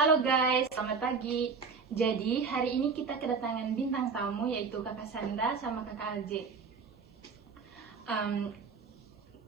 Halo guys, selamat pagi. Jadi hari ini kita kedatangan bintang tamu yaitu Kakak Sandra sama Kakak Alje.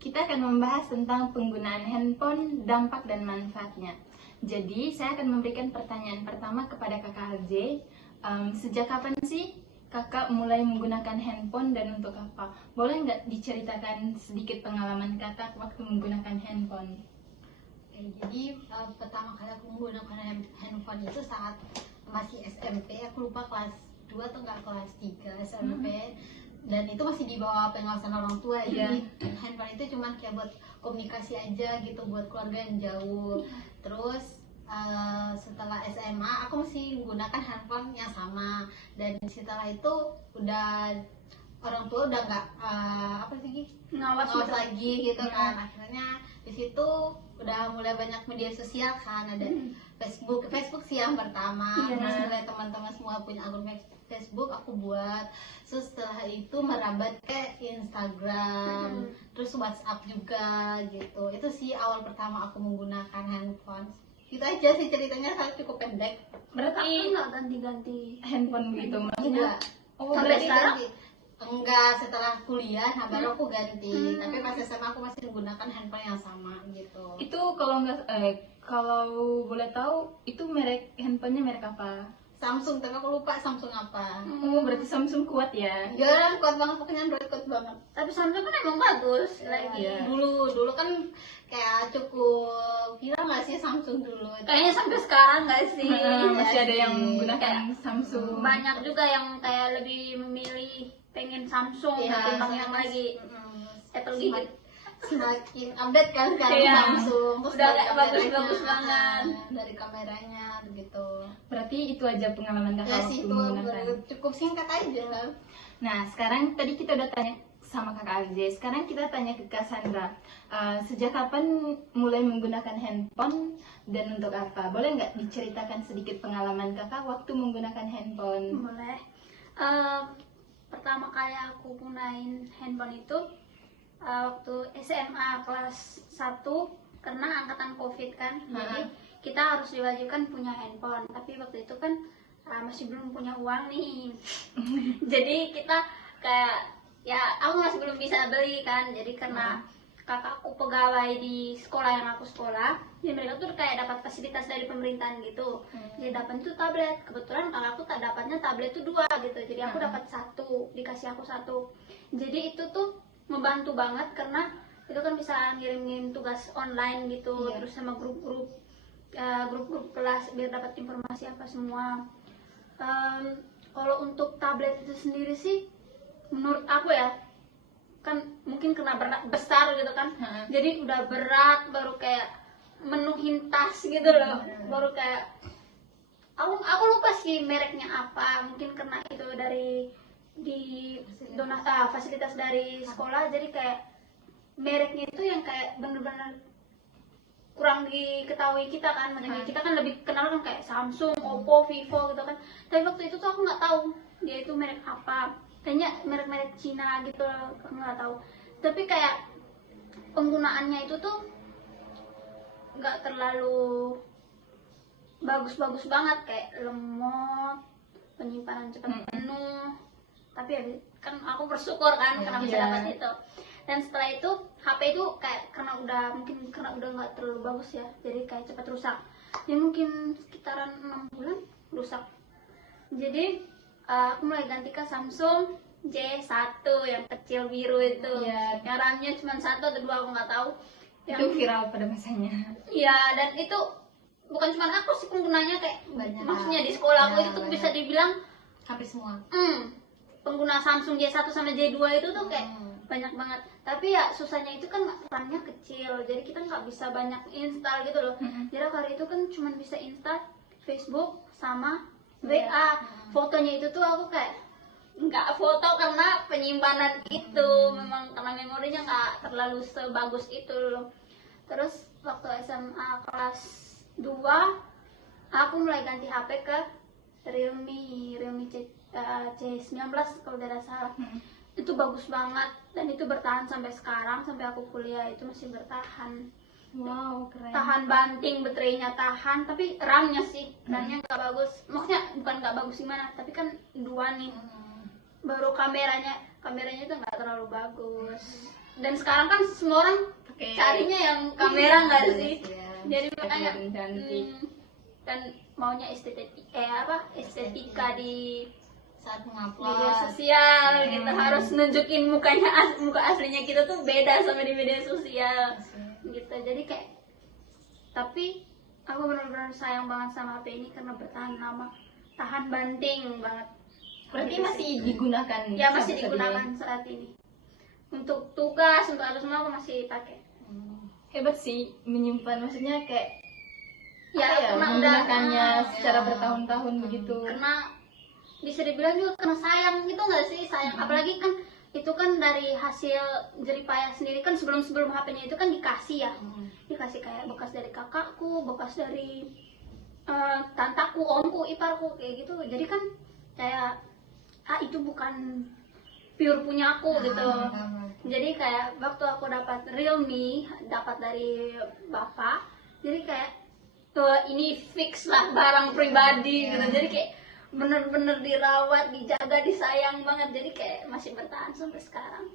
Kita akan membahas tentang penggunaan handphone, dampak dan manfaatnya. Jadi saya akan memberikan pertanyaan pertama kepada Kakak Alje. Sejak kapan sih Kakak mulai menggunakan handphone dan untuk apa? Boleh nggak diceritakan sedikit pengalaman Kakak waktu menggunakan handphone? Jadi pertama kali aku menggunakan handphone itu saat masih SMP, aku lupa kelas 2 atau enggak kelas 3 SMP. Dan itu masih di bawah pengawasan orang tua. Jadi handphone itu cuma kayak buat komunikasi aja gitu, buat keluarga yang jauh. Terus setelah SMA aku masih menggunakan handphone yang sama, dan setelah itu udah orang tua udah nggak ngawas lagi gitu kan. Akhirnya di situ udah mulai banyak media sosial kan, ada Facebook sih yang pertama. Terus mulai teman-teman semua punya akun Facebook, aku buat. Terus setelah itu merambat ke Instagram, terus WhatsApp juga gitu. Itu sih awal pertama aku menggunakan handphone. Gitu aja sih ceritanya, cukup pendek. Berarti Aku nggak ganti-ganti handphone begitu maksudnya? Sampai sekarang enggak, setelah kuliah nah baru aku ganti. Tapi pas SMA aku masih menggunakan handphone yang sama gitu. Itu kalau boleh tahu itu merek handphonenya merek apa? Samsung, tapi aku lupa Samsung apa. Oh, berarti Samsung kuat ya? Ya kuat banget, pokoknya Android kuat banget. tapi Samsung kan emang bagus lagi. Iya. Dulu kan kayak cukup viral nggak sih Samsung dulu? Kayaknya sampai sekarang nggak sih? Masih ada yang sih. menggunakan Samsung. Banyak juga yang kayak lebih memilih pengen Samsung ketimbang yang lagi Apple gigit. Semakin update kan sekarang Iya. Samsung. Terus Udah dari kayak bagus-bagus kameranya, banget. dari kameranya gitu. Berarti itu aja pengalaman Ya kakak sih, waktu itu menggunakan. cukup singkat aja lah. Nah, sekarang tadi kita udah tanya sama kakak Alje. Sekarang kita tanya ke Kak Sandra. Sejak kapan mulai menggunakan handphone dan untuk apa? Boleh nggak diceritakan sedikit pengalaman kakak waktu menggunakan handphone? Boleh. Pertama kali aku gunain handphone itu waktu SMA kelas 1, karena angkatan COVID kan. Jadi kita harus diwajibkan punya handphone. Tapi waktu itu kan masih belum punya uang nih. Jadi kita kayak ya aku masih belum bisa beli kan. Jadi karena kakakku pegawai di sekolah yang aku sekolah, jadi mereka tuh kayak dapat fasilitas dari pemerintahan gitu. Jadi dapat itu tablet. Kebetulan kakakku tak dapatnya tablet itu 2 gitu. Jadi aku dapat 1, dikasih aku 1. Jadi itu tuh membantu banget karena itu kan bisa ngirim-ngirim tugas online gitu. Terus sama grup-grup kelas biar dapat informasi apa semua. Kalau untuk tablet itu sendiri sih menurut aku ya, kan mungkin kena besar gitu kan. Jadi udah berat baru kayak menuhin tas gitu loh. Baru kayak aku lupa sih mereknya apa, mungkin karena itu dari fasilitas dari sekolah, jadi kayak mereknya itu yang kayak bener-bener kurang diketahui kita kan. Makanya kita kan lebih kenal kan kayak Samsung, Oppo, Vivo gitu kan. Tapi waktu itu tuh aku nggak tahu dia itu merek apa, kayaknya merek-merek Cina gitu loh, aku nggak tahu. Tapi kayak penggunaannya itu tuh nggak terlalu bagus-bagus banget, kayak lemot, penyimpanan cepat penuh. Tapi ya kan aku bersyukur kan karena bisa dapat itu. Dan setelah itu HP itu kayak karena udah nggak terlalu bagus ya, jadi kayak cepat rusak. Ya mungkin sekitaran 6 bulan rusak. Jadi aku mulai ganti ke Samsung J1 yang kecil biru itu. Yang RAM-nya cuma 1 atau 2 aku nggak tahu. Itu viral pada masanya. Iya, dan itu bukan cuma aku sih penggunanya, kayak Banyak. maksudnya di sekolah aku itu tuh bisa dibilang Hampir semua. pengguna Samsung J1 sama J2 itu tuh kayak banyak banget. Tapi ya susahnya itu kan RAM-nya kecil, jadi kita nggak bisa banyak install gitu loh. Jadi hari itu kan cuma bisa install Facebook sama WA. Fotonya itu tuh aku kayak nggak foto karena penyimpanan itu memang karena memorinya nggak terlalu sebagus itu loh. Terus waktu SMA kelas 2 aku mulai ganti HP ke Realme C19 kalau tidak salah. Itu bagus banget dan itu bertahan sampai sekarang, sampai aku kuliah itu masih bertahan. Wow, keren. tahan banting, baterainya tahan, tapi RAM-nya sih, RAM-nya nggak bagus. Maksudnya bukan nggak bagus gimana, tapi kan dua nih. Baru kameranya itu nggak terlalu bagus. Dan sekarang kan semua orang Pakai carinya yang kamera nggak sih? Ya. Jadi makanya kelihatan cantik. dan maunya estetika di Saat media mengupload sosial kita harus nunjukin mukanya muka aslinya kita tuh beda sama di media sosial gitu. Jadi kayak, tapi aku benar-benar sayang banget sama HP ini karena bertahan lama, tahan banting banget. Berarti Gitu masih sih. digunakan? Ya masih sampai saat digunakan ini? saat ini untuk tugas, untuk apa semua aku masih pakai. Hebat sih, menyimpan, maksudnya kayak Ya, apa ya, karena menggunakannya udah secara ya. bertahun-tahun begitu. karena bisa dibilang juga karena sayang gitu nggak sih, sayang. Apalagi kan itu kan dari hasil jeripaya sendiri kan, sebelum HP-nya itu kan dikasih ya, dikasih kayak bekas dari kakakku, bekas dari tantaku, omku, iparku kayak gitu. Jadi kan kayak itu bukan pure punya aku gitu. Jadi kayak waktu aku dapat Realme, dapat dari bapak, jadi kayak wah ini fix lah barang pribadi gitu. Jadi kayak bener-bener dirawat, dijaga, disayang banget. Jadi kayak masih bertahan sampai sekarang.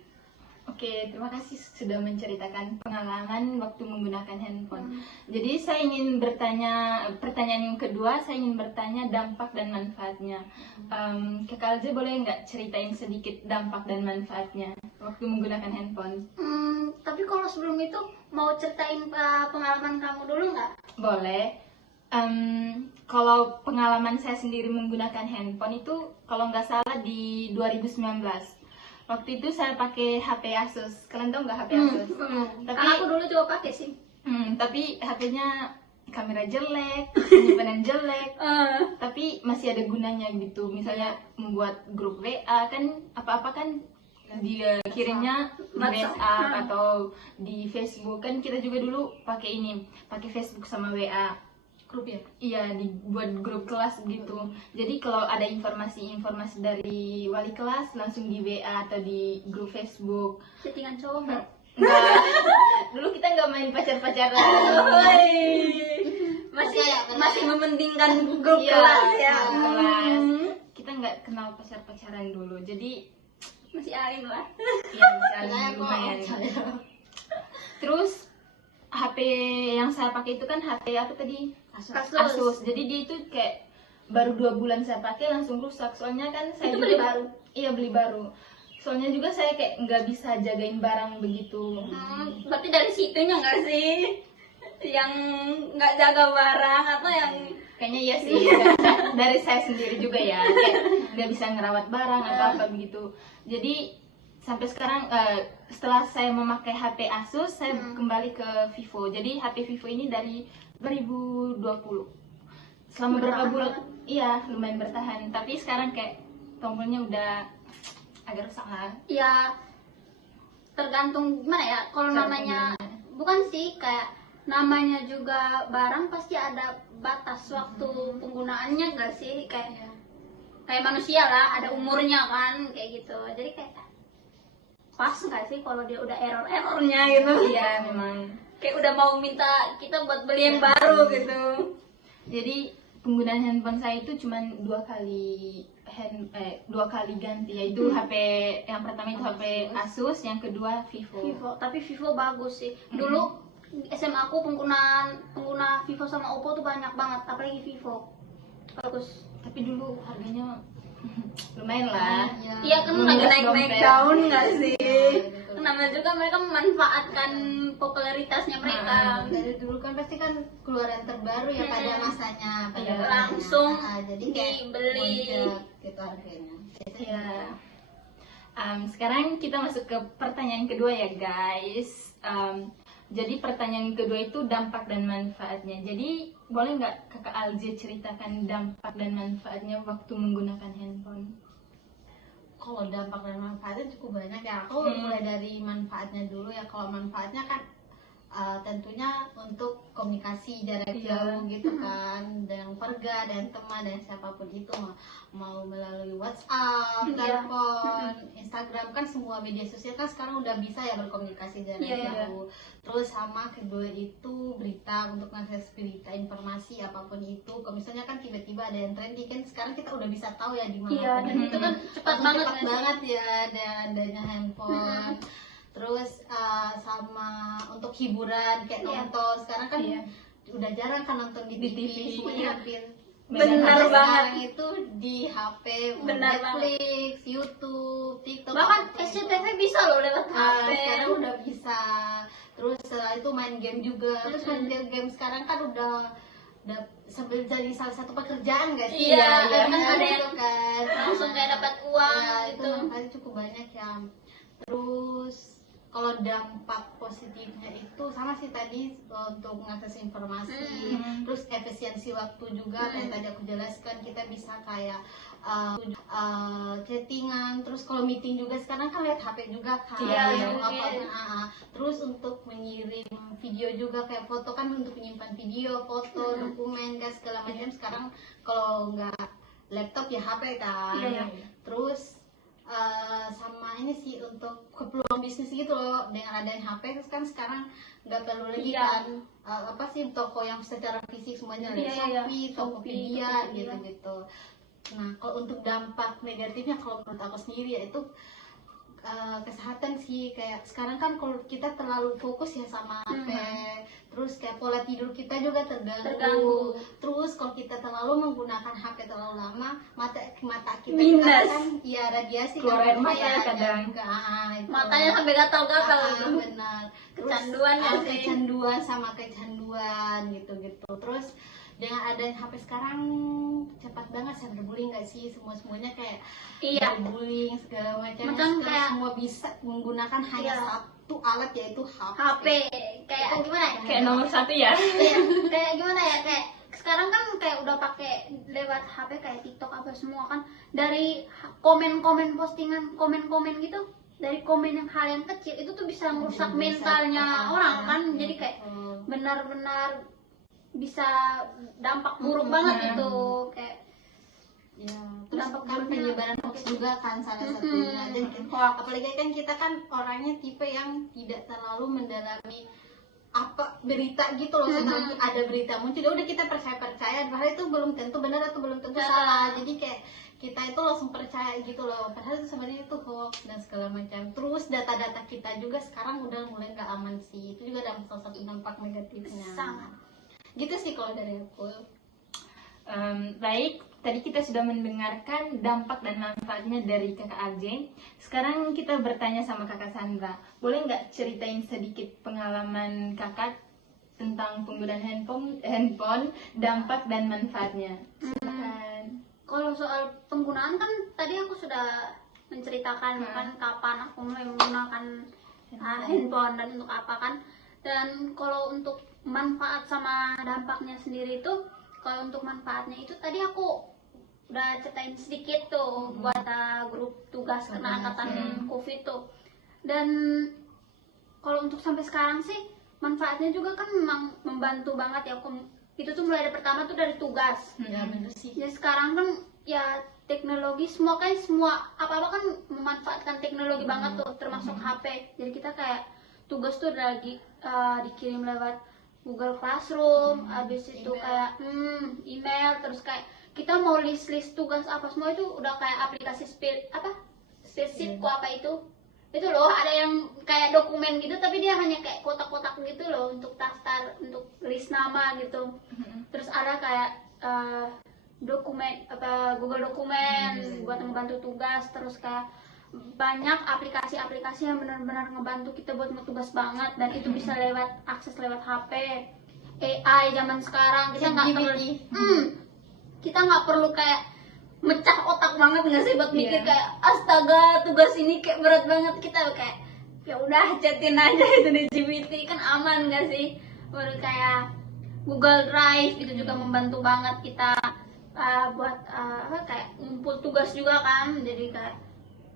Oke, terima kasih sudah menceritakan pengalaman waktu menggunakan handphone. Jadi saya ingin bertanya, pertanyaan yang kedua, saya ingin bertanya dampak dan manfaatnya. Kakak Alje boleh nggak ceritain sedikit dampak dan manfaatnya waktu menggunakan handphone? Tapi kalau sebelum itu mau ceritain pengalaman kamu dulu nggak? Boleh. Kalau pengalaman saya sendiri menggunakan handphone itu, kalau nggak salah di 2019. Waktu itu saya pakai HP Asus. Kalian tahu nggak HP Asus? Tapi Karena aku dulu juga pakai sih. tapi HP-nya kamera jelek, penyimpanan jelek, tapi masih ada gunanya gitu. Misalnya membuat grup WA kan, apa-apa kan dia kirimnya di WhatsApp. WhatsApp atau di Facebook. Kan kita juga dulu pakai ini, pakai Facebook sama WA. Grup ya? Iya, dibuat grup kelas gitu. Jadi kalau ada informasi-informasi dari wali kelas langsung di WA atau di grup Facebook. Settingan cowok nggak? Enggak. Dulu kita nggak main pacar-pacaran. masih mementingkan grup Iya, kelas ya. grup kelas. Kita nggak kenal pacar-pacaran dulu. Jadi Masih alim lah. ya misalnya lumayan. Terus HP yang saya pakai itu kan HP apa tadi? Asus. Jadi dia itu kayak baru 2 bulan saya pakai langsung rusak. Soalnya kan saya Itu juga beli baru? Iya, beli baru. Soalnya juga saya kayak nggak bisa jagain barang begitu. Berarti dari situnya nggak sih? Yang nggak jaga barang atau yang Kayaknya iya sih. Dari saya sendiri juga ya. Kayak nggak bisa ngerawat barang atau apa begitu. Jadi sampai sekarang setelah saya memakai HP Asus, saya kembali ke Vivo. Jadi HP Vivo ini dari 2020. Selama berapa Bertahan bulan? banget. Iya, lumayan bertahan. Tapi sekarang kayak tombolnya udah agak rusak lah. ya tergantung gimana ya. Kalau Cara namanya penggunaannya. bukan sih, kayak namanya juga barang pasti ada batas waktu penggunaannya nggak sih? Kayak manusia lah, ada umurnya kan kayak gitu. Jadi kayak pas nggak sih kalau dia udah errornya gitu? Iya, memang. Kayak udah mau minta kita buat beli yang baru gitu. Jadi penggunaan handphone saya itu cuma 2 kali ganti, yaitu HP yang pertama itu HP Asus, yang kedua Vivo. Tapi Vivo bagus sih. Dulu SMA aku pengguna Vivo sama Oppo tuh banyak banget, apalagi Vivo. Bagus. Tapi dulu harganya lumayan lah. Iya kan lagi naik-naik daun nggak sih? Namanya juga mereka memanfaatkan popularitasnya mereka. Dari dulu kan pasti kan keluaran terbaru ya pada masanya, pada Iya. masanya. Langsung Jadi kayak dibeli. loncat gitu harganya. Ya. Sekarang kita masuk ke pertanyaan kedua ya guys. Jadi pertanyaan kedua itu dampak dan manfaatnya. Jadi boleh nggak Kakak Alje ceritakan dampak dan manfaatnya waktu menggunakan handphone? Kalau dampak dan manfaatnya cukup banyak ya. Aku mulai dari manfaatnya dulu ya. Kalau manfaatnya kan tentunya untuk komunikasi jarak jauh gitu kan, dengan keluarga dan teman dan siapapun itu, mau melalui WhatsApp, telepon, Instagram, kan semua media sosial kan sekarang udah bisa ya berkomunikasi jarak jauh. Terus sama kedua itu berita, untuk mengakses berita, informasi apapun itu. Kalau misalnya kan tiba-tiba ada yang trending kan sekarang kita udah bisa tahu ya di mana. Dan itu kan cepat banget ya adanya handphone. Terus sama untuk hiburan kayak nonton, sekarang kan udah jarang kan nonton di TV, semuanya hampir benar banget sekarang itu di HP, benar Netflix, YouTube, TikTok, bahkan SCTV bisa loh lewat HP. Sekarang udah bisa. Terus setelah itu main game juga. Terus main game sekarang kan udah sampai jadi salah satu pekerjaan gak sih? Kan ada gitu yang kan langsung kayak dapat uang itu manfaatnya cukup banyak ya. Terus kalau dampak positifnya itu sama sih tadi, untuk mengakses informasi, terus efisiensi waktu juga kayak tadi aku jelaskan, kita bisa kayak chattingan, terus kalau meeting juga sekarang kan lihat HP juga kan, terus untuk mengirim video juga kayak foto kan, untuk menyimpan video, foto, dokumen, kan segala macam sekarang kalau nggak laptop ya HP kan. Terus sama ini sih untuk keperluan bisnis gitu loh, dengan adanya HP kan sekarang nggak perlu lagi kan apa sih toko yang secara fisik, semuanya Shopee, Tokopedia gitu. Nah kalau untuk dampak negatifnya, kalau menurut aku sendiri ya itu kesehatan sih. Kayak sekarang kan kalau kita terlalu fokus ya sama HP, terus kayak pola tidur kita juga terganggu. Terus kalau kita terlalu menggunakan HP terlalu lama, mata kita kan ya radiasi keluar mata kadang matanya sampai gatal-gatal. Benar. Kecanduan ya sih. Kecanduan gitu. Terus dengan adanya HP sekarang cepat banget cyberbullying gak sih, semuanya kayak bullying segala macam kayak semua bisa menggunakan hanya satu alat, yaitu HP. Kayak gimana ya? Kayak nomor satu ya. Kayak gimana ya, kayak sekarang kan kayak udah pakai lewat HP kayak TikTok apa semua kan, dari komen-komen postingan, komen-komen gitu, dari komen yang hal yang kecil itu tuh bisa merusak mentalnya orang kan. Jadi kayak benar-benar bisa dampak buruk banget itu, kayak terus kan penyebaran hoax juga kan salah satunya. Dan apalagi kan kita kan orangnya tipe yang tidak terlalu mendalami apa berita gitu loh. Setelah ada berita muncul udah kita percaya, padahal itu belum tentu benar atau belum tentu salah. Jadi kayak kita itu langsung percaya gitu loh, padahal itu sebenarnya itu hoax dan segala macam. Terus data-data kita juga sekarang udah mulai nggak aman sih, itu juga salah satu dampak negatifnya. Sangat. Gitu sih kalau dari aku. Baik, tadi kita sudah mendengarkan dampak dan manfaatnya dari kakak Arjen. Sekarang kita bertanya sama kakak Sandra. Boleh nggak ceritain sedikit pengalaman kakak tentang penggunaan handphone, dampak dan manfaatnya? Silakan. Kalau soal penggunaan kan tadi aku sudah menceritakan kan kapan aku mulai menggunakan handphone dan untuk apa kan. Dan kalau untuk manfaat sama dampaknya sendiri itu, kalau untuk manfaatnya itu tadi aku udah ceritain sedikit tuh buat grup tugas kena angkatan COVID tuh. Dan kalau untuk sampai sekarang sih manfaatnya juga kan memang membantu banget ya. Itu tuh mulai dari pertama tuh dari tugas. Ya sekarang kan ya teknologi semua apa-apa kan memanfaatkan teknologi banget tuh, termasuk HP. Jadi kita kayak tugas tuh udah lagi dikirim lewat Google Classroom, habis itu kayak email, terus kayak kita mau list tugas apa semua itu udah kayak aplikasi spreadsheet apa itu loh, ada yang kayak dokumen gitu tapi dia hanya kayak kotak-kotak gitu loh untuk daftar, untuk list nama gitu. Terus ada kayak dokumen Google Dokumen buat ngebantu tugas. Terus kayak banyak aplikasi-aplikasi yang benar-benar ngebantu kita buat ngetugas banget, dan itu bisa akses lewat HP. AI zaman sekarang kita nggak perlu kayak mecah otak banget nggak sih buat mikir kayak astaga tugas ini kayak berat banget. Kita kayak ya udah chatin aja itu di GPT kan aman nggak sih. Baru kayak Google Drive itu juga membantu banget kita buat kayak ngumpul tugas juga kan. Jadi kayak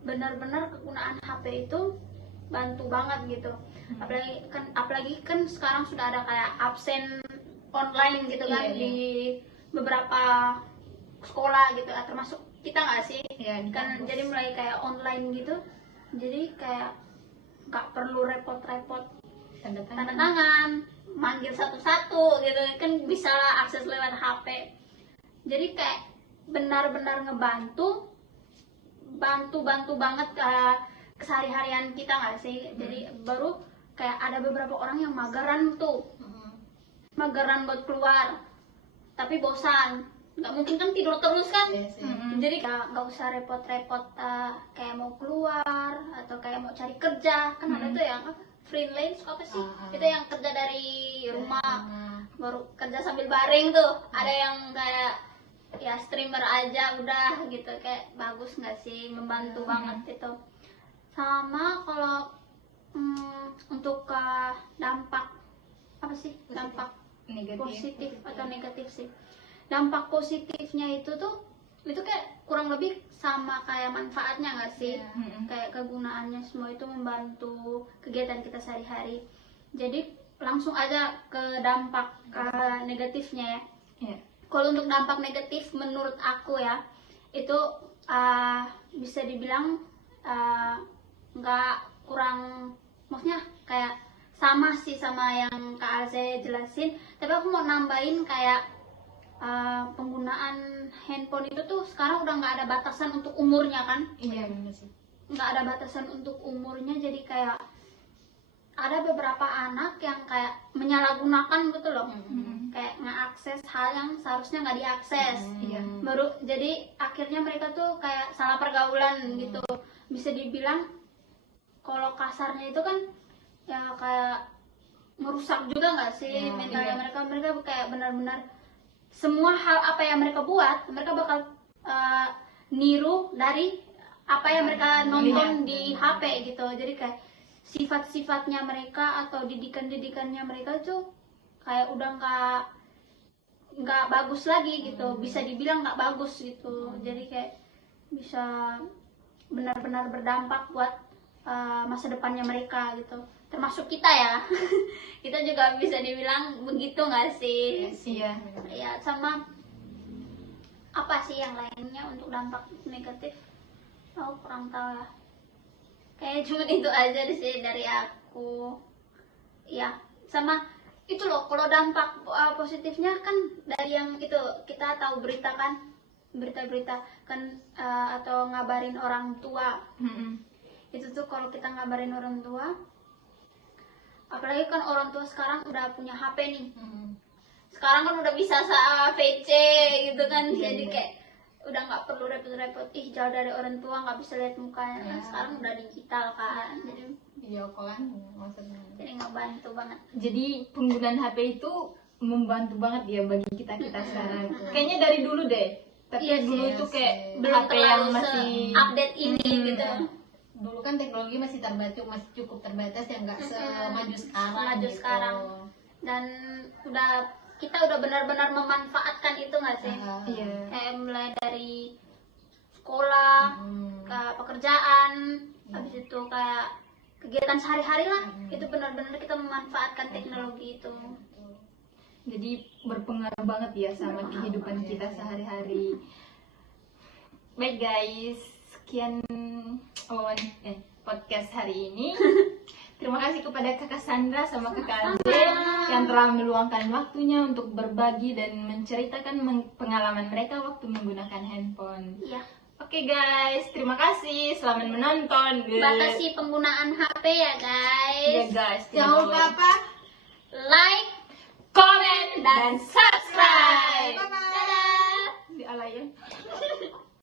benar-benar kegunaan HP itu bantu banget gitu. Apalagi kan sekarang sudah ada kayak absen online gitu kan, Iya. di beberapa sekolah gitu, termasuk kita nggak sih? Iya, di Kan kampus. jadi mulai kayak online gitu, jadi kayak nggak perlu repot-repot Tanda tanda tangan. tangan, manggil satu-satu gitu kan, bisa lah akses lewat HP. Jadi kayak benar-benar ngebantu banget kesehari-harian kita nggak sih. Jadi baru kayak ada beberapa orang yang mageran tuh, mageran buat keluar tapi bosan, nggak mungkin kan tidur terus kan. Iya sih. Jadi nggak usah repot-repot kayak mau keluar atau kayak mau cari kerja kan. Ada tuh yang apa, freelance apa sih, itu yang kerja dari rumah, baru kerja sambil baring tuh. Ada yang kayak ya streamer aja udah gitu, kayak bagus nggak sih, membantu banget itu. Sama kalau untuk dampak apa sih, dampak positif atau negatif sih. Dampak positifnya itu kayak kurang lebih sama kayak manfaatnya nggak sih. Iya. Kayak kegunaannya semua itu membantu kegiatan kita sehari-hari. Jadi langsung aja ke dampak negatifnya ya. Iya. Kalau untuk dampak negatif menurut aku ya, itu bisa dibilang nggak kurang, maksudnya kayak sama sih sama yang Kak Alze jelasin, tapi aku mau nambahin kayak penggunaan handphone itu tuh sekarang udah nggak ada batasan untuk umurnya kan. Iya, benar sih. Nggak ada batasan untuk umurnya, jadi kayak ada beberapa anak yang kayak menyalahgunakan gitu loh. Kayak ngeakses hal yang seharusnya nggak diakses. Iya. Baru jadi akhirnya mereka tuh kayak salah pergaulan gitu. Bisa dibilang kalau kasarnya itu kan ya kayak merusak juga nggak sih mentalnya mereka. Mereka kayak benar-benar semua hal apa yang mereka buat, mereka bakal niru dari apa yang mereka nonton di HP gitu. Jadi kayak sifat-sifatnya mereka atau didikan-didikannya mereka tuh kayak udah nggak bagus lagi gitu. Bisa dibilang nggak bagus gitu. Jadi kayak bisa benar-benar berdampak buat masa depannya mereka gitu. Termasuk kita ya. Kita juga bisa dibilang begitu nggak sih? Iya. Ya, sama apa sih yang lainnya untuk dampak negatif? Aku kurang tahu ya. Kayak cuma itu aja sih dari aku. Ya, sama itu loh, kalau dampak positifnya kan dari yang itu kita tahu berita kan, berita-berita kan, atau ngabarin orang tua. Itu tuh kalau kita ngabarin orang tua, apalagi kan orang tua sekarang udah punya HP nih. Sekarang kan udah bisa VC gitu kan. Jadi kayak udah nggak perlu repot-repot jauh dari orang tua, nggak bisa lihat mukanya kan. Sekarang udah digital kan, jadi Video callan maksudnya. jadi ngebantu banget. Jadi penggunaan HP itu membantu banget ya bagi kita sekarang. Kayaknya dari dulu deh. Tapi Iya dulu sih, tuh kayak belum HP yang terlalu masih update ini gitu. Dulu kan teknologi masih cukup terbatas, yang nggak semaju sekarang. Maju gitu. sekarang. Dan kita udah benar-benar memanfaatkan itu nggak sih? Iya. Kayak mulai dari sekolah ke pekerjaan, habis itu kayak kegiatan sehari-hari lah. Itu benar-benar kita memanfaatkan teknologi itu. Jadi berpengaruh banget ya sama kehidupan kita sehari-hari. Baik guys, sekian podcast hari ini. Terima kasih kepada Kakak Sandra sama Kakak Alze yang telah meluangkan waktunya untuk berbagi dan menceritakan pengalaman mereka waktu menggunakan handphone. Iya. Oke guys, terima kasih. Selamat menonton. Batasi penggunaan HP ya Ya guys. guys, Jangan lupa apa? Like, komen dan subscribe. Bye-bye. dadah. Dialay ya.